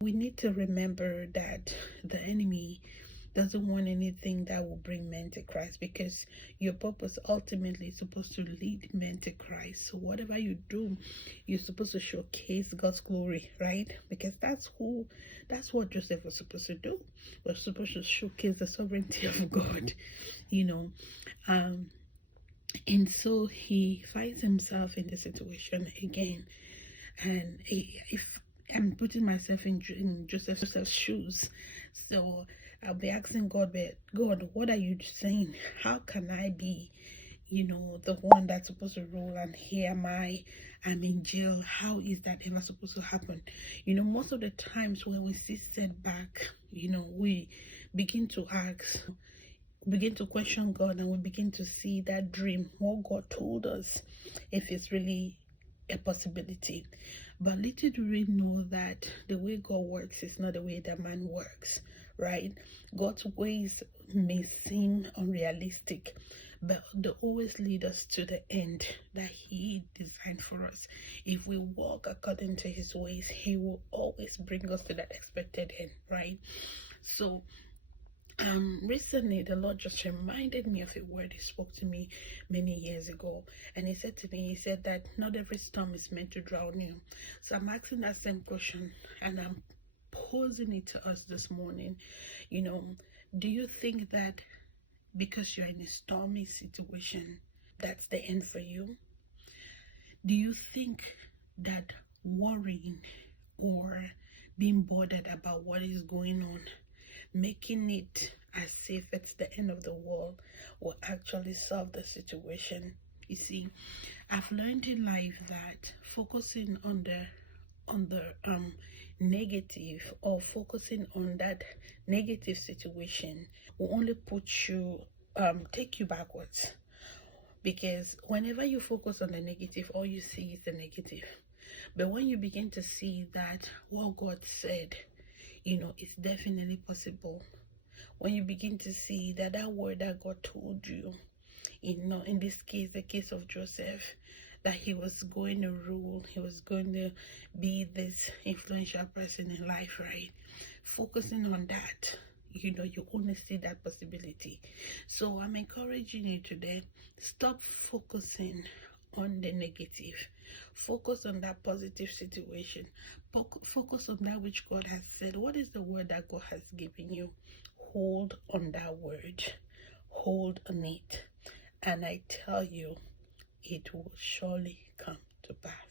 We need to remember that the enemy doesn't want anything that will bring men to Christ, because your purpose ultimately is supposed to lead men to Christ. So whatever you do, you're supposed to showcase God's glory, right? Because that's what Joseph was supposed to do. Was supposed to showcase the sovereignty of God, you know. Um, and so he finds himself in the situation again. And if I'm putting myself in Joseph's shoes, so I'll be asking God, but God, what are you saying? How can I be, the one that's supposed to rule, and here am I'm in jail? How is that ever supposed to happen? Most of the times when we see setback, we begin to ask, begin to question God, and we begin to see that dream, what God told us, if it's really a possibility. But little do we know that the way God works is not the way that man works, right? God's ways may seem unrealistic, but they always lead us to the end that He designed for us. If we walk according to His ways, He will always bring us to that expected end, right? So recently the Lord just reminded me of a word He spoke to me many years ago. And He said to me, He said that not every storm is meant to drown you. So I'm asking that same question, and I'm posing it to us this morning. Do you think that because you're in a stormy situation, that's the end for you? Do you think that worrying or being bothered about what is going on, making it as if it's the end of the world, will actually solve the situation? You see, I've learned in life that focusing on the negative, or focusing on that negative situation, will only put you take you backwards. Because whenever you focus on the negative, all you see is the negative. But when you begin to see that what God said, it's definitely possible. When you begin to see that that word that God told you, in this case, the case of Joseph, that he was going to rule, he was going to be this influential person in life, right? Focusing on that, you only see that possibility. So I'm encouraging you today, stop focusing on the negative. Focus on that positive situation. Focus on that which God has said. What is the word that God has given you? Hold on that word. Hold on it. And I tell you, it will surely come to pass.